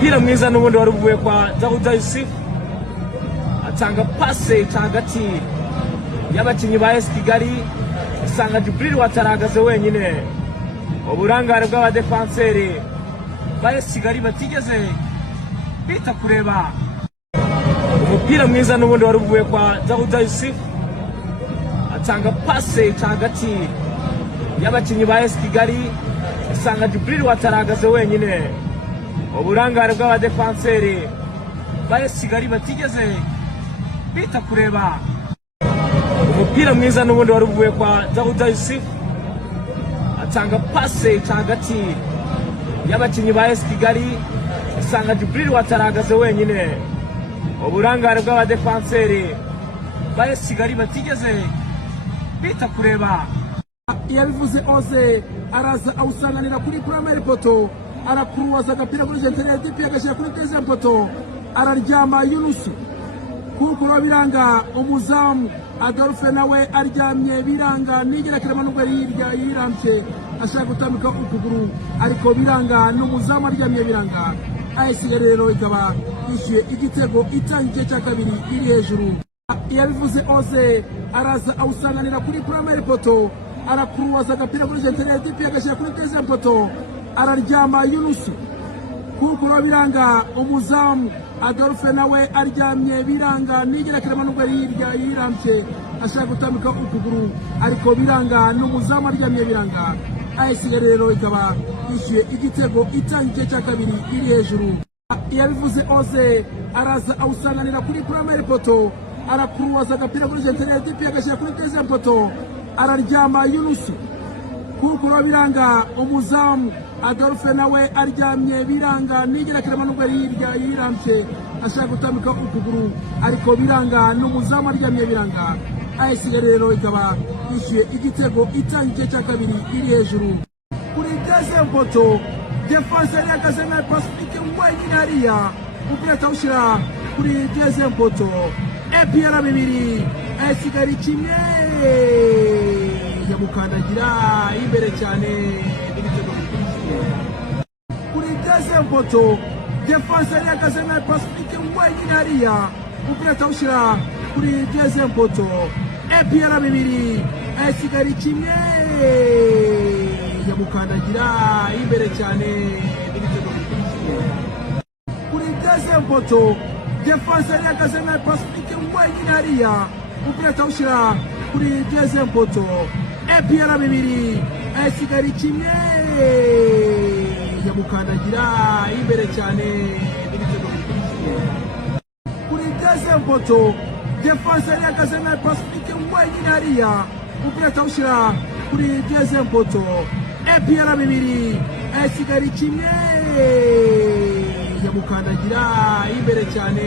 umupira mwiza n'ubundi wari uvuye kwa Dawuda Yusufu atanga passe hagati y'abakinyi ba AS Kigali usanga Djibril wataragaze wenyine uburangare bw'abadefenseri ba AS Kigali batigeze bita kureba umupira mwiza n'ubundi wari uvuye kwa Dawuda Yusufu atanga passe hagati y'abakinyi ba AS Kigali usanga Djibril wataragaze wenyine uburangare bw'abadefenseri ba AS Kigali batigeze bita kureba umupira mwiza n'ubundi wari uvuye kwa Dawuda Yusufu atanga passe hagati y'abakinyi ba AS Kigali usanga Djibril wataragaze wenyine uburangare bw'abadefenseri ba AS Kigali batigeze bita kureba yabivuze Oze araza awusanganira kuri primary poto arakuruwaza agapira kuri Gentle DP agashyira kuri deuxième poto araryama Yunusu kuko biranga umuzamu Adolphe nawe aryamye biranga nigira kirema nubwo yiramye ashaka gutambika ukuguru ariko biranga n'umuzamu aryamye biranga AS rero ikaba yishyuye igitego itangiye cya kabiri iri hejuru yabivuze Oze araza awusanganira kuri primary poto arakuruwaza agapira kuri Gentle DP agashyira kuri deuxième poto araryama Yunusu kuko biranga umuzamu Adolphe nawe aryamye biranga nigira kirema nubwo yiramye ashaka gutambika ukuguru ariko biranga n'umuzamu aryamye biranga AS rero ikaba yishyuye igitego itangiye cya kabiri iri hejuru yabivuze Oze araza awusanganira kuri primary poto arakuruwaza agapira kuri Gentle DP agashyira kuri deuxième poto araryama Yunusu kuko biranga umuzamu Adolphe nawe aryamye biranga nigira kirema nubwo yiramye ashaka gutambika ukuguru ariko biranga n'umuzamu aryamye biranga AS rero ikaba yishyuye igitego itangiye cya kabiri iri hejuru kuri deuxième poto defenseur yagaze na Pacifique wenyine hariya umupira atawushyira kuri deuxième poto EPR bibiri AS Kigali kimwe yamukandagira imbere cyane n'ibitego kuri deuxième poto defenseur yagaze na Pacifique wenyine hariya umupira atawushyira kuri deuxième poto EPR bibiri AS Kigali kimwe yamukandagira imbere cyane n'ibitego kuri deuxième poto defenseur yagaze na Pacifique wenyine hariya umupira atawushyira kuri deuxième poto EPR bibiri AS Kigali kimwe yamukandagira imbere cyane n'ibitego kuri deuxième poto defenseur yagaze na Pacifique wenyine hariya umupira atawushyira kuri deuxième poto EPR bibiri AS Kigali kimwe yamukandagira imbere cyane